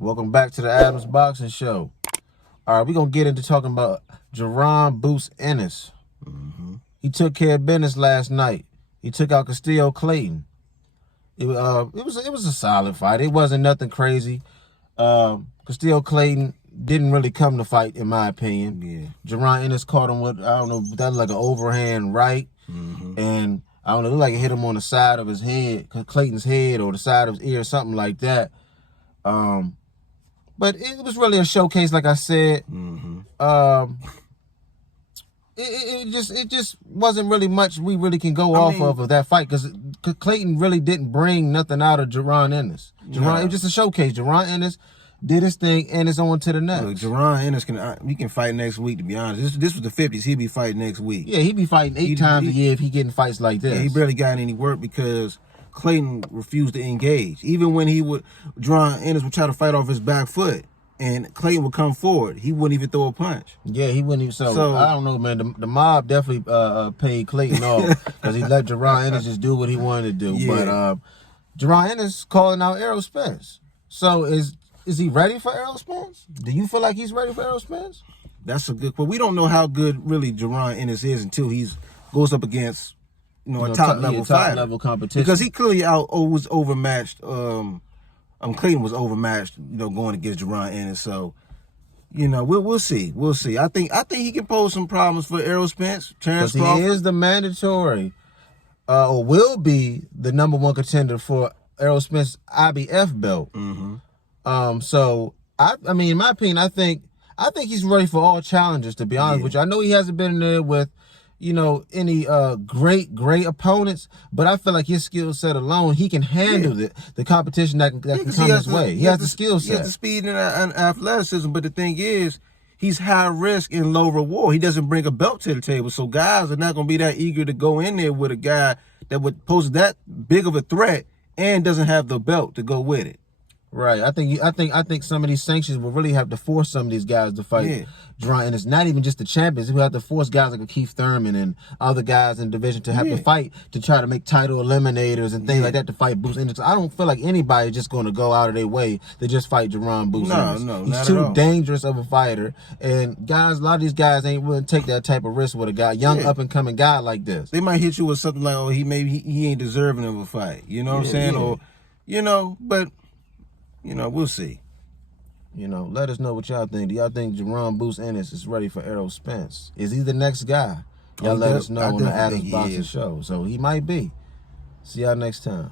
Welcome back to the Adams Boxing Show. All right, we're going to get into talking about Jaron Boots Ennis. He took care of business last night. He took out Castillo Clayton. It was a solid fight. It wasn't nothing crazy. Castillo Clayton didn't really come to fight, in my opinion. Yeah. Jaron Ennis caught him with, I don't know, that was like an overhand right. And I don't know, it looked like it hit him on the side of his head, Clayton's head, or the side of his ear, something like that. But it was really a showcase, like I said. It just wasn't really much we really can go off of that fight, because Clayton really didn't bring nothing out of Jaron Ennis. It was just a showcase. Jaron Ennis did his thing, and it's on to the next. Look, Jaron Ennis can fight next week, to be honest. This was the 50s. He'd be fighting next week. Yeah, he'd be fighting eight times a year if he getting fights like this. Yeah, he barely got any work because Clayton refused to engage. Even when Jaron Ennis would try to fight off his back foot, and Clayton would come forward, he wouldn't even throw a punch. Yeah, he wouldn't even. So I don't know, man. The mob definitely paid Clayton off because he let Jaron Ennis just do what he wanted to do. Yeah. But Jaron Ennis calling out Errol Spence. So is he ready for Errol Spence? Do you feel like he's ready for Errol Spence? That's a good. But we don't know how good really Jaron Ennis is until he goes up against a top level competition, because he clearly was overmatched. Clayton was overmatched, going against Jaron Ennis. So, we'll see. We'll see. I think he can pose some problems for Errol Spence. Because he is the mandatory, or will be the #1 contender for Errol Spence's IBF belt. So I mean, in my opinion, I think he's ready for all challenges. To be honest with you, I know he hasn't been in there with any great opponents, but I feel like his skill set alone, he can handle the competition that can come his way. He has the skill set. He has the speed and athleticism, but the thing is, he's high risk and low reward. He doesn't bring a belt to the table, so guys are not going to be that eager to go in there with a guy that would pose that big of a threat and doesn't have the belt to go with it. Right. I think some of these sanctions will really have to force some of these guys to fight Jaron, and it's not even just the champions. We have to force guys like Keith Thurman and other guys in the division to have to fight to try to make title eliminators and things like that to fight Boots Ennis. I don't feel like anybody's just going to go out of their way to just fight Jaron Boots Ennis. No, he's too dangerous of a fighter, and guys, a lot of these guys ain't willing to take that type of risk with a guy, young up and coming guy like this. They might hit you with something like, oh, he ain't deserving of a fight. You know what I'm saying? Or but. We'll see. Let us know what y'all think. Do y'all think Jaron Boots Ennis is ready for Errol Spence? Is he the next guy? Y'all let us know on the Adams Boxing Show. So he might be. See y'all next time.